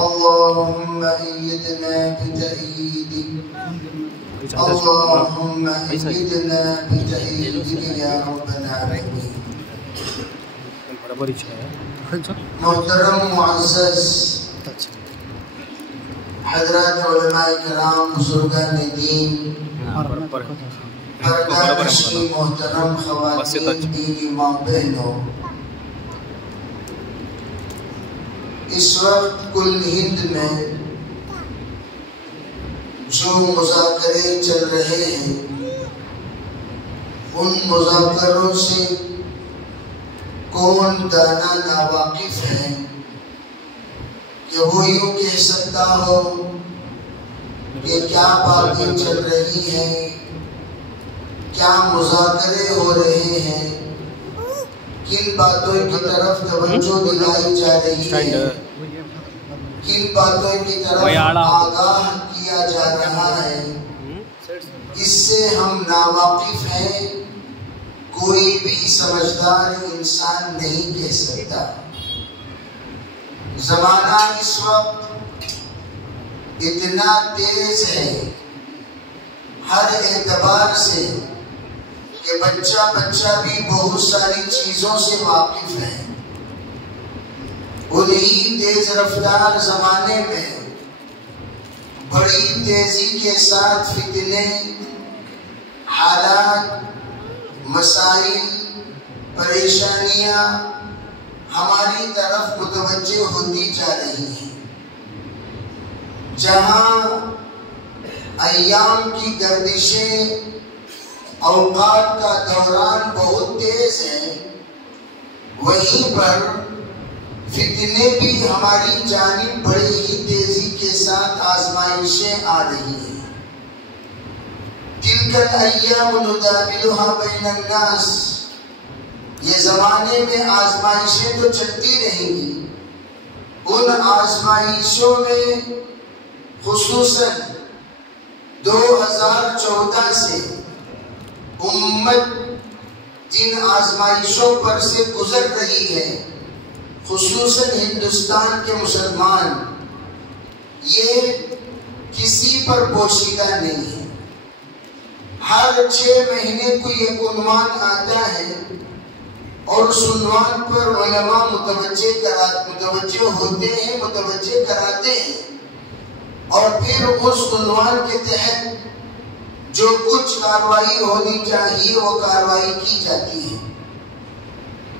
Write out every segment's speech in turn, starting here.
اللهم أيدنا بتأييدك اللهم أيدنا بتأييدك يا رب العالمين. محترم معزز حضرات علماء کرام بزرگان دین پردہ محترم خواتین دینی ماں بہنوں، اس وقت کل ہند میں جو مذاکرے چل رہے ہیں ان مذاکروں سے کون دانا ناواقف ہے کہ وہ یوں کہہ سکتا ہو کہ کیا باتیں چل رہی ہیں، کیا مذاکرے ہو رہے ہیں، کن باتوں کی طرف توجہ دلائی جا رہی ہے، کن باتوں کی طرف آگاہ کیا جا رہا ہے، اس سے ہم ناواقف ہیں، کوئی بھی سمجھدار انسان نہیں کہہ سکتا۔ زمانہ اس وقت اتنا تیز ہے ہر اعتبار سے کہ بچہ بھی بہت ساری چیزوں سے واقف ہے۔ انہی تیز رفتار زمانے میں بڑی تیزی کے ساتھ فتنے، حالات، مسائل، پریشانیاں ہماری طرف متوجہ ہوتی جا رہی ہیں۔ جہاں ایام کی گردشیں، اوقات کا دوران بہت تیز ہے، وہیں پر فتنے بھی ہماری جانب بڑی ہی تیزی کے ساتھ آزمائشیں آ رہی ہیں۔ تلک الایام نداولها بین الناس، یہ زمانے میں آزمائشیں تو چلتی رہیں گی، ان آزمائشوں میں خصوصاً 2014 سے امت جن آزمائشوں پر سے گزر رہی ہے، خصوصاً ہندوستان کے مسلمان، یہ کسی پر پوشیدہ نہیں ہے۔ ہر 6 مہینے کو ایک عنوان آتا ہے اور اس عنوان پر علماء متوجہ ہوتے ہیں، متوجہ کراتے ہیں، اور پھر اس عنوان کے تحت جو کچھ کارروائی ہونی چاہیے وہ کارروائی کی جاتی ہے۔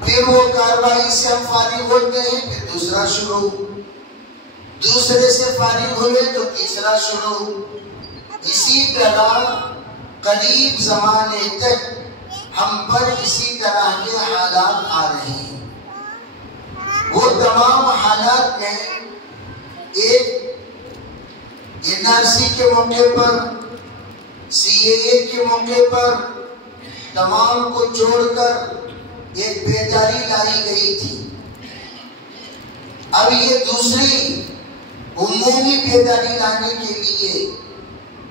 پھر وہ کارروائی سے ہم فارغ ہوتے ہیں، پھر دوسرا شروع، دوسرے سے فارغ ہوئے تو تیسرا شروع، اسی طرح قریب زمانے تک ہم پر اسی طرح کے حالات آ رہے ہیں۔ وہ تمام حالات میں ایک NRC کے موقع پر، CAA کے موقع پر تمام کو جوڑ کر ایک بیداری لائی گئی تھی۔ اب یہ دوسری عمومی بیداری لانے کے لیے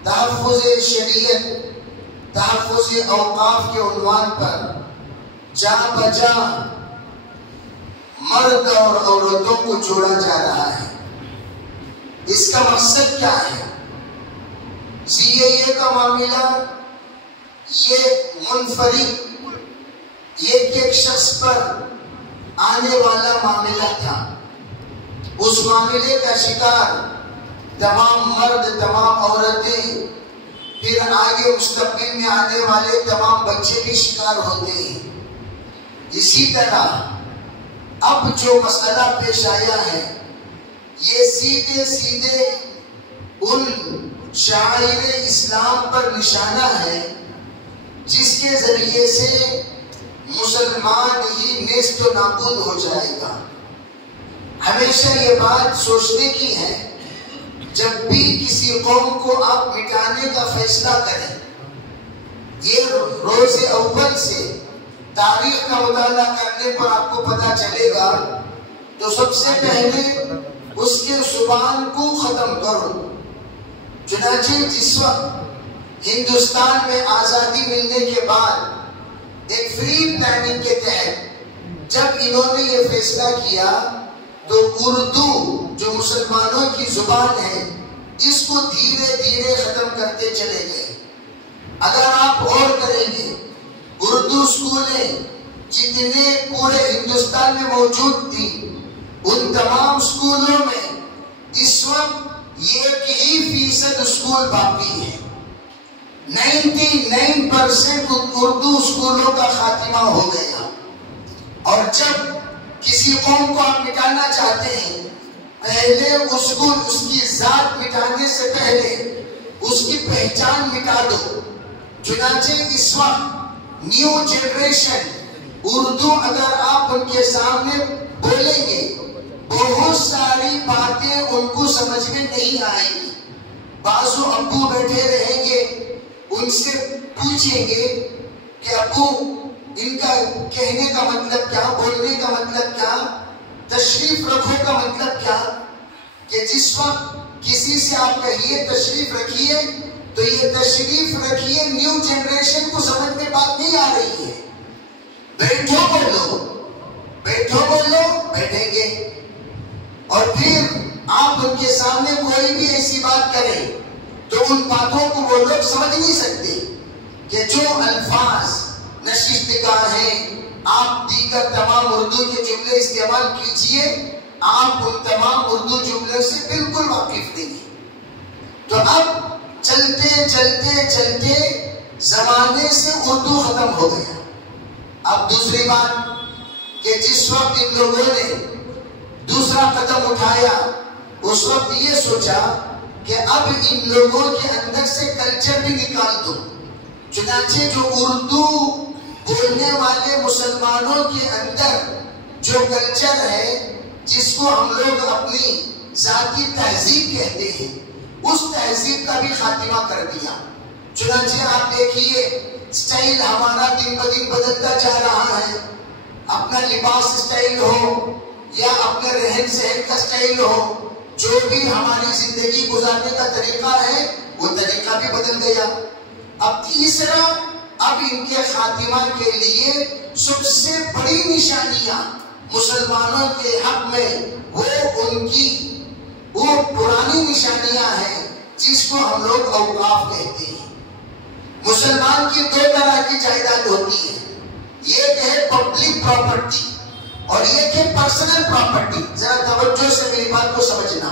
تحفظ شریعت، تحفظ اوقاف کے عنوان پر جہاں بجہاں مرد اور عورتوں کو جوڑا جا رہا ہے۔ اس کا مقصد کیا ہے؟ CAA کا معاملہ یہ منفرد ایک ایک شخص پر آنے والا معاملہ تھا. اس معاملے کا شکار تمام مرد، تمام عورتیں، پھر آگے مستقبل میں آنے والے تمام بچے بھی شکار ہوتے ہیں. اسی طرح اب جو مسئلہ پیش آیا ہے یہ سیدھے سیدھے ان شعائر اسلام پر نشانہ ہے جس کے ذریعے سے مسلمان ہی نیست و نابود ہو جائے گا. ہمیشہ یہ بات سوچنے کی ہے، جب بھی کسی قوم کو آپ مٹانے کا فیصلہ کریں، یہ روز اول سے تاریخ کا مطالعہ کرنے پر آپ کو پتہ چلے گا. تو سب سے پہلے اس کے زبان کو ختم کرو. چنانچہ جس وقت ہندوستان میں آزادی ملنے کے بعد ایک فری پلاننگ کے تحت جب انہوں نے یہ فیصلہ کیا تو اردو جو مسلمانوں کی زبان ہے اس کو دھیرے دھیرے ختم کرتے چلے گئے. اگر آپ غور کریں گے اردو اسکولیں جتنے پورے ہندوستان میں موجود تھی ان تمام اسکولوں میں اس وقت 1% اسکول باقی ہے. 99% اردو اسکولوں کا خاتمہ ہو گیا. اور جب کسی قوم کو آپ مٹانا چاہتے ہیں پہلے اس کو اس کی ذات مٹانے سے پہلے اس کی پہچان مٹا دو. چنانچہ اس وقت نیو جنریشن اردو اگر آپ ان کے سامنے بولیں گے بہت ساری باتیں ان کو سمجھ میں نہیں آئیں گی. بعض ابو بیٹھے رہیں گے، ان سے پوچھیں گے کہ ابو ان کا کہنے کا مطلب کیا، بولنے کا مطلب کیا، تشریف رکھو کا مطلب کیا. کہ جس وقت کسی سے آپ کہیے تشریف رکھیے تو یہ تشریف رکھیے نیو جنریشن کو سمجھ میں بات نہیں آ رہی ہے. بیٹھو بولو، بیٹھو بولو، بیٹھیں گے. اور پھر آپ ان کے سامنے کوئی بھی ایسی بات کریں تو ان باتوں کو وہ لوگ سمجھ نہیں سکتے کہ جو الفاظ نشستگاہ ہیں آپ دیگر تمام اردو کے جملے استعمال کیجئے، آپ ان تمام اردو جملوں سے بالکل واقف نہیں ہیں. تو اب چلتے چلتے چلتے زمانے سے اردو ختم ہو گیا. اب دوسری بات کہ جس وقت ان لوگوں نے دوسرا قدم اٹھایا اس وقت یہ سوچا کہ اب ان لوگوں کے اندر سے کلچر بھی نکال دو. چنانچہ جو اردو بولنے والے مسلمانوں کے اندر جو کلچر ہے جس کو ہم لوگ اپنی ذاتی تہذیب کہتے ہیں اس تہذیب کا بھی خاتمہ کر دیا. چنانچہ آپ دیکھیے سٹائل ہمارا دن بدن بدلتا جا رہا ہے. اپنا لباس سٹائل ہو یا اپنے رہن سہن کا سٹائل ہو، جو بھی ہماری زندگی گزارنے کا طریقہ ہے وہ طریقہ بھی بدل گیا. اب تیسرا، اب ان کے خاتمہ کے لیے سب سے بڑی نشانیاں مسلمانوں کے حق میں وہ ان کی وہ پرانی نشانیاں ہیں جس کو ہم لوگ اوقاف کہتے ہیں. مسلمان کی دو طرح کی جائیداد ہوتی ہے، ایک ہے پبلک پراپرٹی اور ایک ہے پرسنل پراپرٹی. ذرا توجہ سے میری بات کو سمجھنا.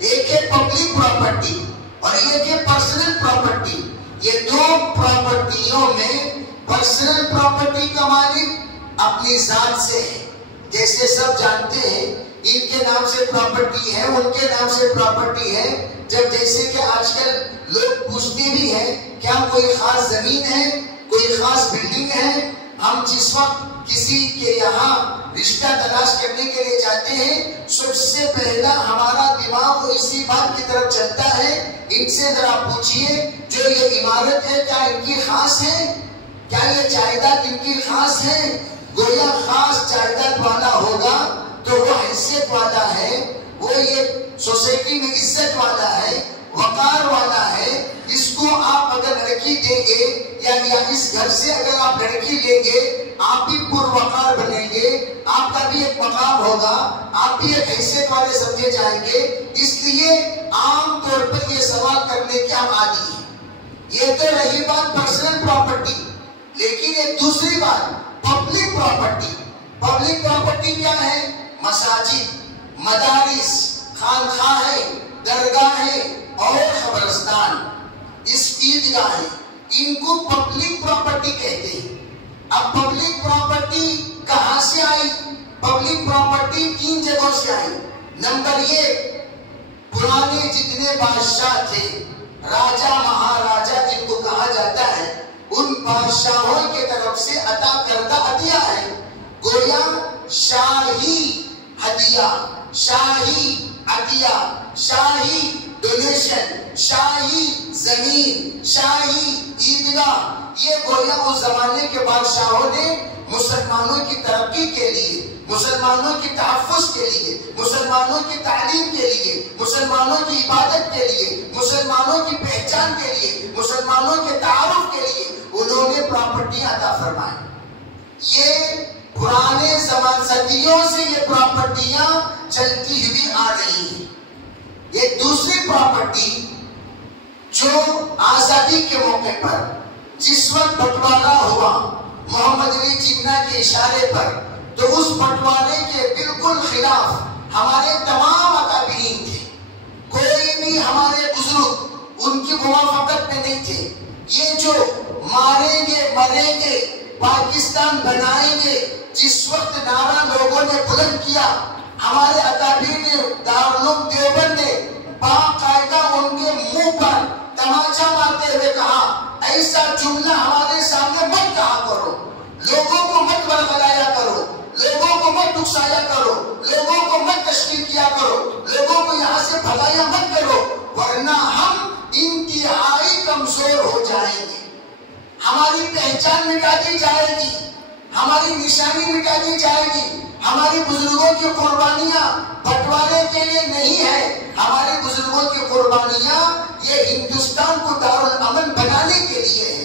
ایک ہے پبلک پراپرٹی اور ایک ہے پرسنل پراپرٹی. یہ دو پراپرٹیوں میں پرسنل پراپرٹی کا مالک اپنی ذات سے ہے. جیسے سب جانتے ہیں ان کے نام سے پراپرٹی ہے، ان کے نام سے پراپرٹی ہے. جب جیسے کہ آج کل لوگ پوچھتے بھی ہیں کیا کوئی خاص زمین ہے، کوئی خاص بلڈنگ ہے. ہم جس وقت کسی کے یہاں رشتہ تلاش کرنے کے لیے جاتے ہیں سب سے پہلا ہمارا دماغ اسی بات کی طرف چلتا ہے ان سے ذرا پوچھئے جو یہ عمارت ہے کیا ان کی خاص ہے، کیا یہ جائیداد ان کی خاص ہے. گویا خاص جائیداد والا ہوگا تو وہ حیثیت والا ہے، وہ یہ سوسائٹی میں عزت والا ہے، وقار والا ہے. اس کو آپ اگر لڑکی دیں گے یا اس گھر سے اگر آپ لڑکی لیں گے آپ بھی پروقار بنیں گے، آپ کا بھی ایک مقام ہوگا، آپ بھی ایک حیثیت والے سمجھے جائیں گے. اس لیے عام طور پر یہ سوال کرنے کے ہم عادی ہیں. یہ تو رہی بات پرسنل پراپرٹی. لیکن ایک دوسری بات پبلک پبلک پراپرٹی کیا ہے؟ مساجد، مدارس، خانقاہیں، درگاہیں اور قبرستان، اس عیدگاہیں، ان کو پبلک پراپرٹی کہتے ہیں۔ اب پبلک پراپرٹی کہاں سے آئی؟ پبلک پراپرٹی 3 جگہوں سے آئی۔ نمبر 1، پرانے جتنے بادشاہ تھے، راجہ مہاراجہ جن کو کہا جاتا ہے، ان بادشاہوں کے طرف سے عطا کردہ عطیہ ہے، گویا شاہی ہدیہ، شاہی عطیہ، شاہی ڈونیشن، شاہی زمین، شاہی عیدگاہ۔ یہ گویا اس زمانے کے بادشاہوں نے مسلمانوں کی ترقی کے لیے، مسلمانوں کی تحفظ کے لیے، مسلمانوں کی تعلیم کے لیے، مسلمانوں کی عبادت کے لیے، مسلمانوں کی پہچان کے لیے، مسلمانوں کے تعارف کے لیے انہوں نے پراپرٹی عطا فرمائی۔ یہ پرانے صدیوں سے یہ پراپرٹیاں چلتی ہوئی آ رہی ہیں۔ یہ دوسری پراپرٹی جو آزادی کے موقع پر جس وقت بٹوارہ ہوا محمد علی جناح کے اشارے پر، تو اس بٹوارے کے بالکل خلاف ہمارے تمام اکابرین تھے، کوئی بھی ہمارے بزرگ ان کی موافقت میں نہیں تھے۔ یہ جو ماریں گے مریں گے پاکستان بنائیں گے جس وقت نعرہ لوگوں نے بلند کیا، ہمارے اکابرین نے، دارالعلوم دیوبند نے باقاعدہ ان کے منہ پر تماچا مارتے ہوئے کہا، ایسا جملہ ہمارے سامنے مت کہا کرو، لوگوں کو مت برگلایا کرو، لوگوں کو مت نقصایا کرو، لوگوں کو مت تشکیل کیا کرو، لوگوں کو یہاں سے بھگایا مت کرو، ورنہ ہم انتہائی کمزور ہو جائیں گے، ہماری پہچان مٹا دی جائے گی، ہماری نشانی مٹا دی جائے گی۔ ہماری بزرگوں کی قربانیاں بٹوارے کے لیے نہیں ہے، ہمارے بزرگوں کی قربانیاں یہ ہندوستان کو دارالامن بنانے کے لیے ہے،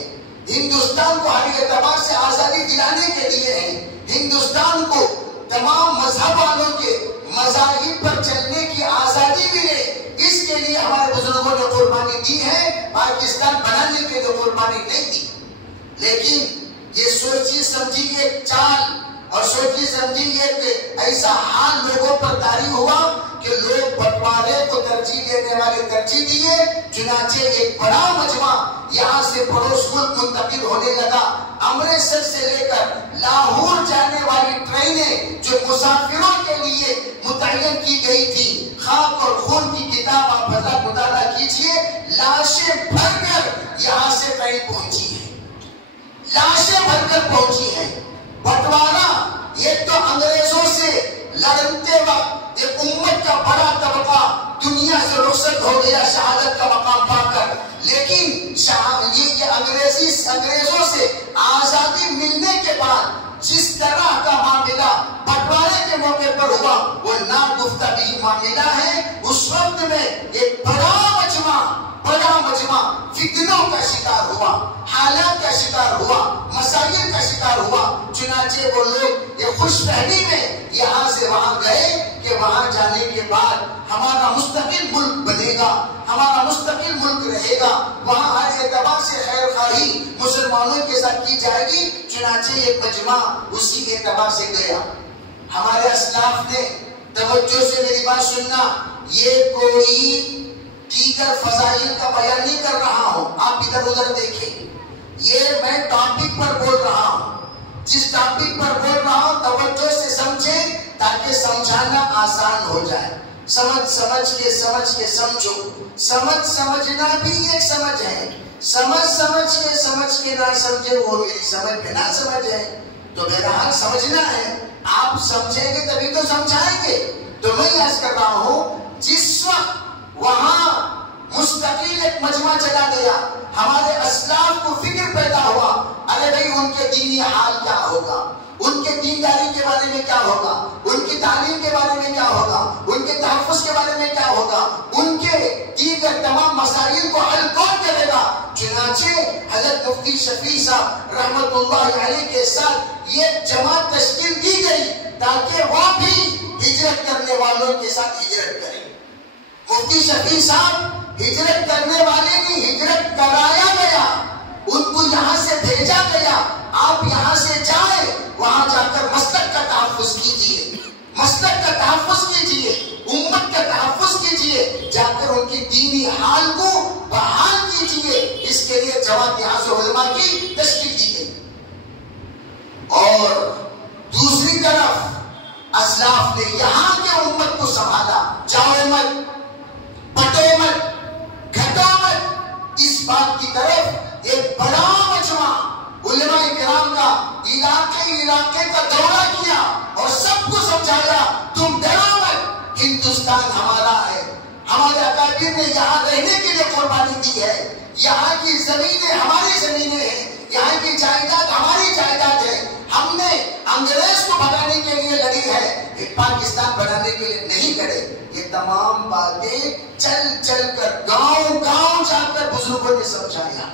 ہندوستان کو ہر اعتبار سے آزادی دلانے کے لیے ہے، ہندوستان کو تمام مذہب والوں کے مذاہب پر چلنے کی آزادی ملے، اس کے لیے ہمارے بزرگوں نے قربانی دی ہے، پاکستان بنانے کے لیے قربانی نہیں دی۔ لیکن یہ سوچی سمجھی ایک چال اور سوچی سمجھی ایک ایسا حال لوگوں پر طاری ہوا کہ لوگ بٹوارے کو ترجیح دینے والے ترجیح دیے، چنانچہ ایک بڑا مجمع یہاں سے پڑوس ملک منتقل ہونے لگا۔ امرتسر سے لے کر لاہور جانے والی ٹرینیں جو مسافروں کے لیے متعین کی گئی تھی، خاک اور خون کی کتاب آپ مطالعہ کیجئے، لاشیں بھر کر یہاں سے ٹرین پہنچی ہے، لاشیں بھر کر پہنچی ہیں۔ بٹوارہ یہ تو انگریزوں سے لڑتے وقت ایک امت کا بڑا طبقہ دنیا سے رخصت ہو گیا شہادت کا مقام پا کر، لیکن یہ انگریزوں سے آزادی ملنے کے بعد جس طرح کا معاملہ بٹوارے کے موقع پر ہوا وہ ناگفتگی معاملہ ہے۔ اس وقت میں ایک بڑا مجمع فتنوں کا شکار ہوا، حالات کا شکار ہوا، مسائل کا شکار ہوا، چنانچہ وہ لوگ یہ خوش فہمی میں یہاں سے وہاں گئے کہ وہاں جانے کے بعد ہمارا مستقل ملک بنے گا، ہمارا مستقل ملک رہے گا، وہاں ہر اعتبار سے خیر خواہی مسلمانوں کے ساتھ کی جائے گی۔ چنانچہ ایک مجمع اسی اعتبار سے گیا۔ ہمارے اسلاف نے توجہ سے میری بات سننا، یہ کوئی دیگر فضائل کا بیان نہیں کر رہا ہوں، آپ ادھر ادھر دیکھیں، یہ میں ٹاپک پر بول رہا ہوں، جس ٹاپک پر بول رہا ہوں توجہ سے سمجھیں تاکہ سمجھانا آسان ہو جائے۔ سمجھ کے سمجھو، سمجھنا بھی ایک سمجھ ہے، سمجھ کے نہ سمجھے وہ میری سمجھ میں نہ سمجھ ہے، تو بہرحال سمجھنا ہے، آپ سمجھیں گے تبھی تو سمجھائیں گے۔ تو میں عرض کر رہا ہوں، جس وقت وہاں مستقل ایک مجمع چلا گیا، ہمارے اسلاف کو فکر پیدا ہوا، ارے بھائی ان کے دینی حال کیا ہوگا، ان کے دینداری کے بارے میں کیا ہوگا، ان کی تعلیم کے بارے میں کیا ہوگا، ان کے تحفظ کے بارے میں کیا ہوگا، ان کے دیگر تمام مسائل کو حل کون کرے گا۔ چنانچہ حضرت مفتی شفیع صاحب رحمت اللہ علیہ کے ساتھ یہ جماعت تشکیل دی گئی تاکہ وہ بھی ہجرت کرنے والوں کے ساتھ ہجرت کریں۔ مفتی شفیع صاحب ہجرت کرنے والے کی ہجرت کرایا گیا، ان کو یہاں سے بھیجا گیا، آپ یہاں سے جائیں، وہاں جا کر مسلک کا تحفظ کیجئے، مسلک کا تحفظ کیجئے، امت کا تحفظ کیجئے، جا کر ان کی دینی حال کو بحال کیجئے۔ اس کے لیے جماعت علماء کی تشکیل دی گئی۔ اور دوسری طرف اسلاف نے یہاں کے امت کو سنبھالا، جاؤ مت، پٹو مت، گھٹو مت، اس بات کی طرف ایک بڑا مجمع علماء کرام کا علاقے کا دورہ کیا اور سب کو سمجھایا، تم ڈرو مت، ہندوستان ہمارا ہے، ہمارے اکابر نے یہاں رہنے کے لیے قربانی دی ہے، یہاں کی زمینیں ہماری زمینیں ہیں، یہاں کی جائیداد ہماری جائیداد ہے، ہم نے انگریز کو بھگانے کے لیے لڑی ہے، ایک پاکستان بنانے کے لیے نہیں لڑے۔ یہ تمام باتیں چل چل کر گاؤں گاؤں جا کر بزرگوں نے سمجھایا،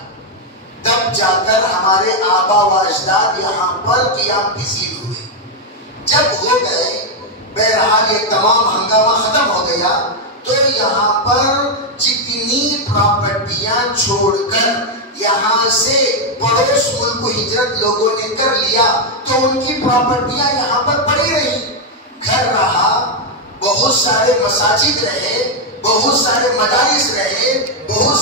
تب جا کر ہمارے آبا و اجداد یہاں پر قیام پذیر ہوئے۔ جب ہو گئے، بہرحال یہ تمام ہنگامہ ختم ہو گیا، تو یہاں پر جتنی پراپرٹیاں چھوڑ کر یہاں سے پڑوس ملک کو ہجرت لوگوں نے کر لیا، تو ان کی پراپرٹیاں یہاں پر پڑی رہی، گھر رہا، بہت سارے مساجد رہے، بہت سارے مدارس رہے، بہت